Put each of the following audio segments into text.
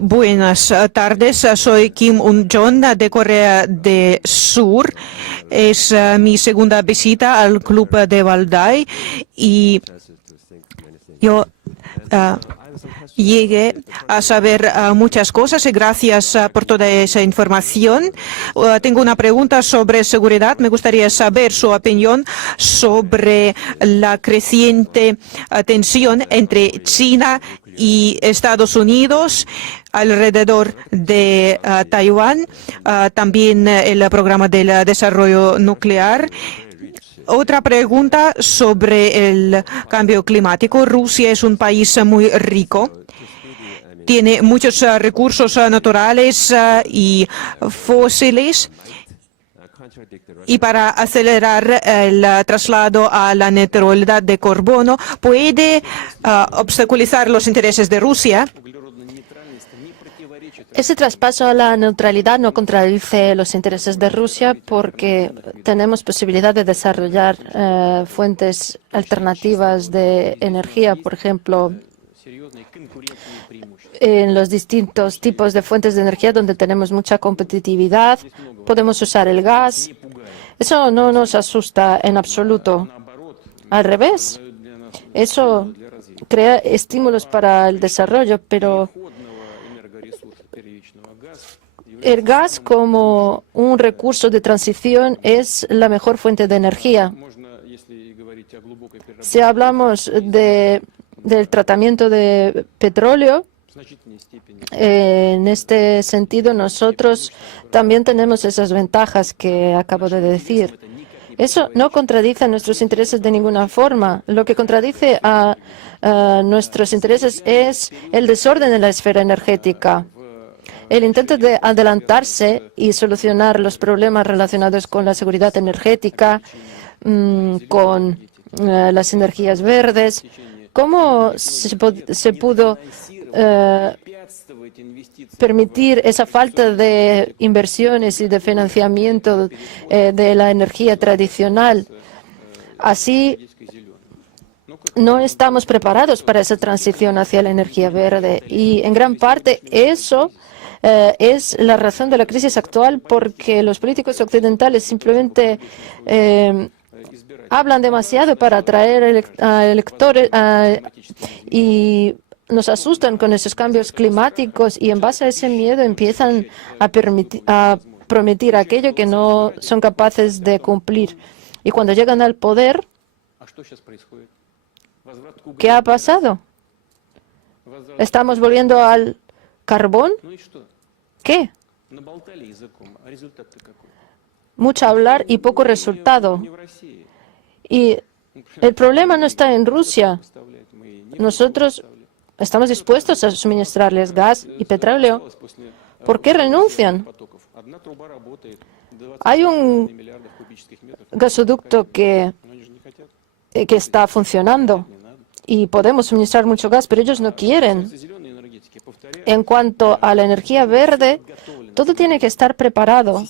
Buenas tardes, soy Kim Un-jong de Corea del Sur. Es mi segunda visita al Club de Valdai y yo llegué a saber muchas cosas y gracias por toda esa información. Tengo una pregunta sobre seguridad. Me gustaría saber su opinión sobre la creciente tensión entre China y Estados Unidos alrededor de Taiwán, también el programa del desarrollo nuclear. Otra pregunta sobre el cambio climático. Rusia es un país muy rico. Tiene muchos recursos naturales y fósiles. Y para acelerar el traslado a la neutralidad de carbono, ¿puede obstaculizar los intereses de Rusia? Ese traspaso a la neutralidad no contradice los intereses de Rusia porque tenemos posibilidad de desarrollar fuentes alternativas de energía, por ejemplo, en los distintos tipos de fuentes de energía donde tenemos mucha competitividad. Podemos usar el gas. Eso no nos asusta en absoluto. Al revés, eso crea estímulos para el desarrollo, pero el gas como un recurso de transición es la mejor fuente de energía. Si hablamos del tratamiento de petróleo, en este sentido nosotros también tenemos esas ventajas que acabo de decir. Eso no contradice nuestros intereses de ninguna forma. Lo que contradice a nuestros intereses es el desorden en la esfera energética. El intento de adelantarse y solucionar los problemas relacionados con la seguridad energética, con las energías verdes. ¿Cómo se pudo permitir esa falta de inversiones y de financiamiento de la energía tradicional? Así no estamos preparados para esa transición hacia la energía verde y en gran parte eso es la razón de la crisis actual, porque los políticos occidentales simplemente hablan demasiado para atraer a electores y nos asustan con esos cambios climáticos y en base a ese miedo empiezan a prometer aquello que no son capaces de cumplir. Y cuando llegan al poder, ¿qué ha pasado? ¿Estamos volviendo al carbón? ¿Qué? Mucho hablar y poco resultado. Y el problema no está en Rusia. Nosotros estamos dispuestos a suministrarles gas y petróleo. ¿Por qué renuncian? Hay un gasoducto que está funcionando y podemos suministrar mucho gas, pero ellos no quieren. En cuanto a la energía verde, todo tiene que estar preparado.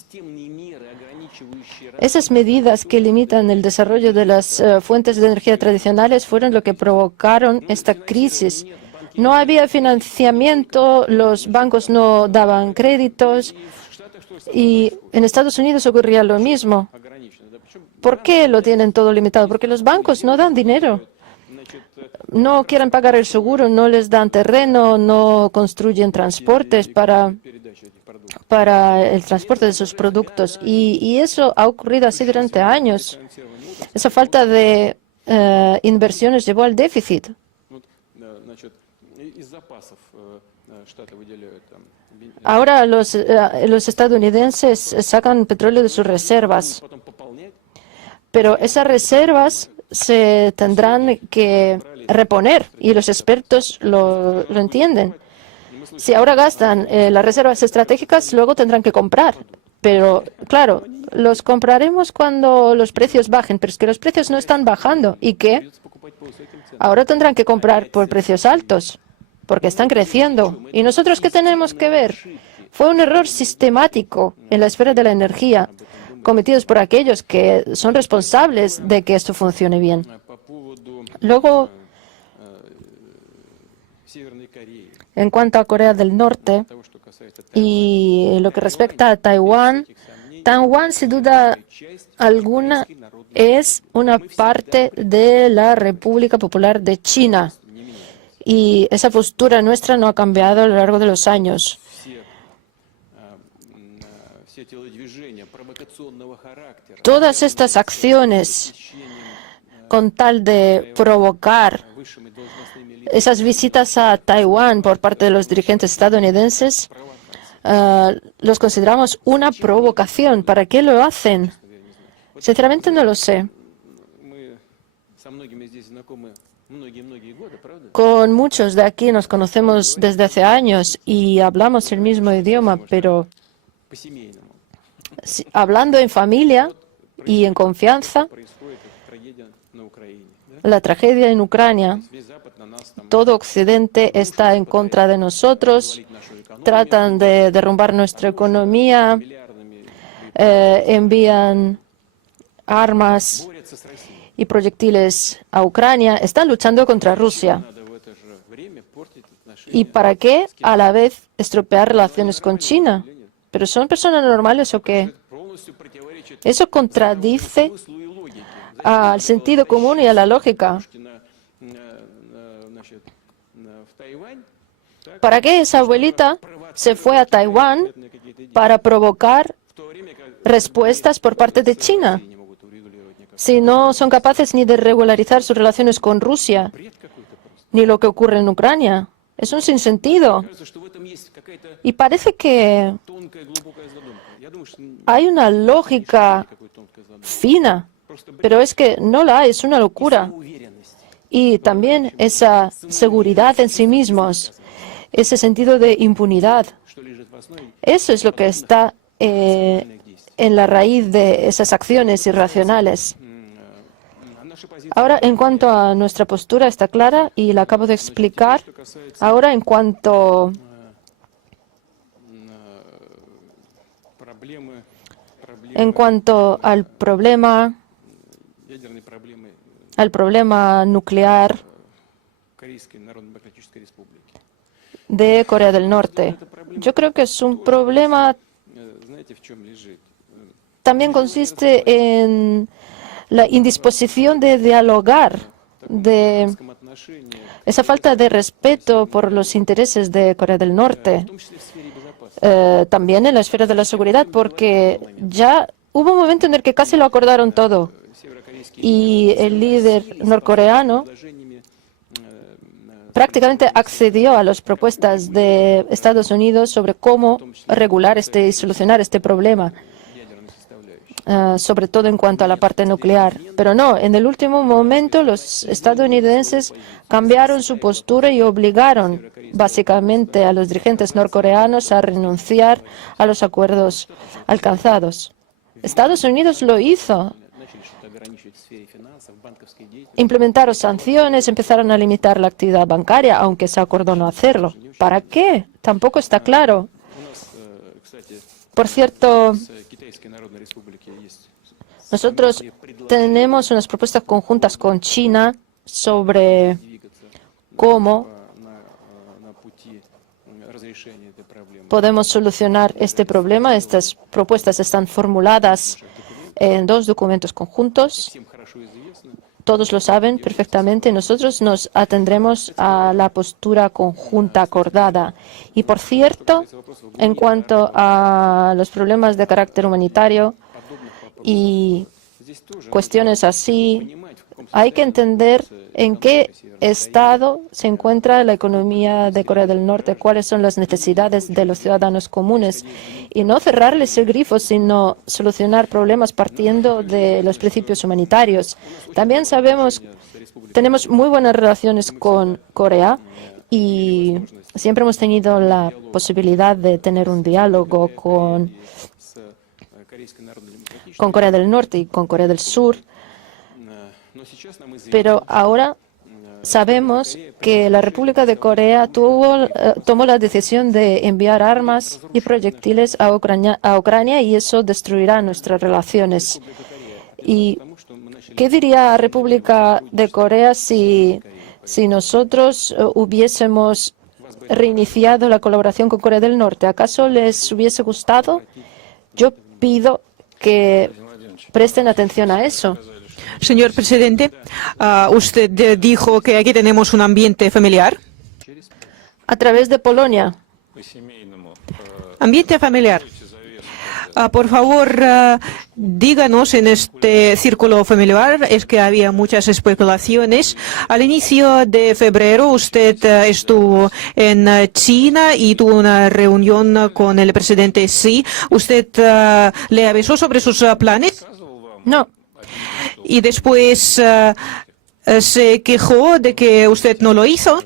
Esas medidas que limitan el desarrollo de las fuentes de energía tradicionales fueron lo que provocaron esta crisis. No había financiamiento, los bancos no daban créditos y en Estados Unidos ocurría lo mismo. ¿Por qué lo tienen todo limitado? Porque los bancos no dan dinero. No quieren pagar el seguro, no les dan terreno, no construyen transportes para el transporte de sus productos. Y eso ha ocurrido así durante años. Esa falta de inversiones llevó al déficit. Ahora los estadounidenses sacan petróleo de sus reservas, pero esas reservas se tendrán que reponer y los expertos lo entienden. Si ahora gastan las reservas estratégicas, luego tendrán que comprar. Pero, claro, los compraremos cuando los precios bajen, pero es que los precios no están bajando. ¿Y qué? Ahora tendrán que comprar por precios altos, porque están creciendo. ¿Y nosotros qué tenemos que ver? Fue un error sistemático en la esfera de la energía, cometidos por aquellos que son responsables de que esto funcione bien. Luego, En cuanto a Corea del Norte y lo que respecta a Taiwán, Taiwán, sin duda alguna, es una parte de la República Popular de China. Y esa postura nuestra no ha cambiado a lo largo de los años. Todas estas acciones con tal de provocar esas visitas a Taiwán por parte de los dirigentes estadounidenses, los consideramos una provocación. ¿Para qué lo hacen? Sinceramente no lo sé. Con muchos de aquí nos conocemos desde hace años y hablamos el mismo idioma, pero hablando en familia y en confianza, la tragedia en Ucrania, todo Occidente está en contra de nosotros, tratan de derrumbar nuestra economía, envían armas y proyectiles a Ucrania, están luchando contra Rusia. ¿Y para qué a la vez estropear relaciones con China? ¿Pero son personas normales o qué? Eso contradice al sentido común y a la lógica. ¿Para qué esa abuelita se fue a Taiwán para provocar respuestas por parte de China? Si no son capaces ni de regularizar sus relaciones con Rusia, ni lo que ocurre en Ucrania. Es un sinsentido. Y parece que hay una lógica fina, pero es que no la hay, es una locura. Y también esa seguridad en sí mismos, ese sentido de impunidad. Eso es lo que está en la raíz de esas acciones irracionales. Ahora, en cuanto a nuestra postura, está clara y la acabo de explicar. Ahora, en cuanto al problema nuclear de Corea del Norte, yo creo que es un problema, también consiste en la indisposición de dialogar, de esa falta de respeto por los intereses de Corea del Norte, también en la esfera de la seguridad, porque ya hubo un momento en el que casi lo acordaron todo y el líder norcoreano prácticamente accedió a las propuestas de Estados Unidos sobre cómo regular y solucionar este problema, sobre todo en cuanto a la parte nuclear. Pero no, en el último momento los estadounidenses cambiaron su postura y obligaron básicamente a los dirigentes norcoreanos a renunciar a los acuerdos alcanzados. Estados Unidos lo hizo. Implementaron sanciones, empezaron a limitar la actividad bancaria, aunque se acordó no hacerlo. ¿Para qué? Tampoco está claro. Por cierto, nosotros tenemos unas propuestas conjuntas con China sobre cómo podemos solucionar este problema. Estas propuestas están formuladas en 2 documentos conjuntos. Todos lo saben perfectamente. Nosotros nos atendremos a la postura conjunta acordada. Y, por cierto, en cuanto a los problemas de carácter humanitario y cuestiones así, hay que entender en qué estado se encuentra la economía de Corea del Norte, cuáles son las necesidades de los ciudadanos comunes y no cerrarles el grifo, sino solucionar problemas partiendo de los principios humanitarios. También tenemos muy buenas relaciones con Corea y siempre hemos tenido la posibilidad de tener un diálogo con Corea del Norte y con Corea del Sur. Pero ahora sabemos que la República de Corea tomó la decisión de enviar armas y proyectiles a Ucrania y eso destruirá nuestras relaciones. ¿Y qué diría la República de Corea si si nosotros hubiésemos reiniciado la colaboración con Corea del Norte. ¿Acaso les hubiese gustado? Yo pido que presten atención a eso. Señor presidente, usted dijo que aquí tenemos un ambiente familiar. A través de Polonia. Ambiente familiar. Por favor, díganos en este círculo familiar, es que había muchas especulaciones. Al inicio de febrero usted estuvo en China y tuvo una reunión con el presidente Xi. ¿Usted le avisó sobre sus planes? No. Y después se quejó de que usted no lo hizo.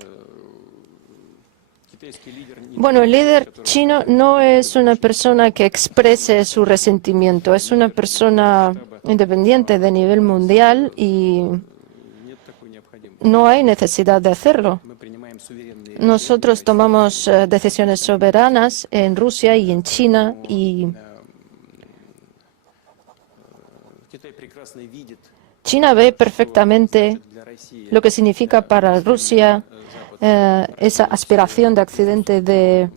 Bueno, el líder chino no es una persona que exprese su resentimiento, es una persona independiente de nivel mundial y no hay necesidad de hacerlo. Nosotros tomamos decisiones soberanas en Rusia y en China y China ve perfectamente lo que significa para Rusia esa aspiración de Occidente de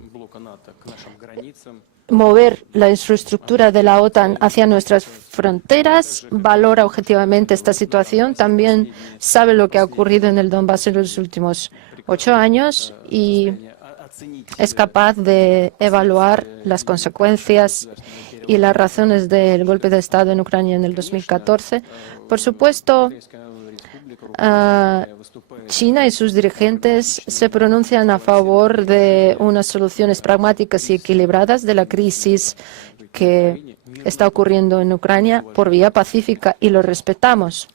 mover la infraestructura de la OTAN hacia nuestras fronteras, valora objetivamente esta situación, también sabe lo que ha ocurrido en el Donbass en los últimos 8 años y es capaz de evaluar las consecuencias y las razones del golpe de Estado en Ucrania en el 2014. Por supuesto, China y sus dirigentes se pronuncian a favor de unas soluciones pragmáticas y equilibradas de la crisis que está ocurriendo en Ucrania por vía pacífica y lo respetamos.